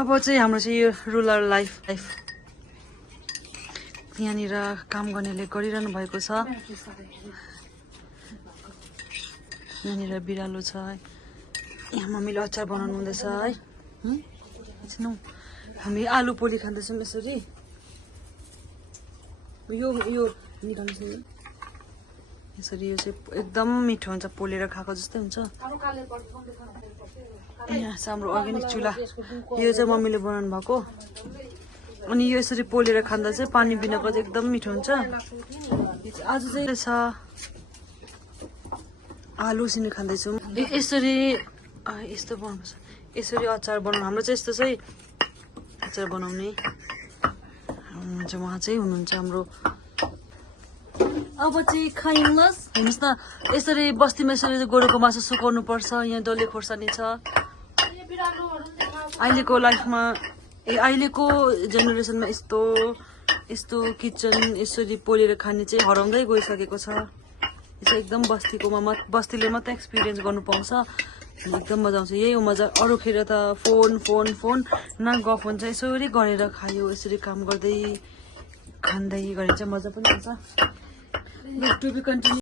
अब चाहिँ हाम्रो चाहिँ यो रुरल लाइफ यहाँनिर काम गर्नेले गरिरहनु भएको छ। यहाँनिर बिरालो छ, यहाँ मम्मीले अचार बनाउनु हुँदैछ है। एकछिन हामी आलु पोली खाँदैछौँ यसरी। यो निकाल्नु यसरी, यो चाहिँ एकदम मिठो हुन्छ, पोलेर खाएको जस्तै हुन्छ। यहाँ चाहिँ हाम्रो अर्ग्यानिक चुल्हा, यो चाहिँ मम्मीले बनाउनु भएको। अनि यो यसरी पोलेर खाँदा चाहिँ पानी बिनाको चाहिँ एकदम मिठो हुन्छ। आज चाहिँ छ आलु सिनी खाँदैछौँ। यसरी यस्तो बनाउनुपर्छ, यसरी अचार बनाउनु। हाम्रो चाहिँ यस्तो चाहिँ अचार बनाउने हुनुहुन्छ, उहाँ चाहिँ हुनुहुन्छ हाम्रो। अब चाहिँ खाइनुहोस्, हेर्नुहोस् न, यसरी बस्तीमा यसरी गोरुको मासु सुकाउनु पर्छ। यहाँ डल्ले खोर्सानी छ। अहिलेको लाइफमा अहिलेको जेनेरेसनमा यस्तो किचन यसरी पोलेर खाने चाहिँ हराउँदै गइसकेको छ। यो चाहिँ एकदम बस्तीले मात्रै एक्सपिरियन्स गर्नु पाउँछ। एकदम मजा आउँछ, यही हो मजा। अरूखेर त फोन न गफ हुन्छ। यसरी गरेर खायो, यसरी काम गर्दै खाँदै गरेर चाहिँ मजा पनि आउँछ। To be continue.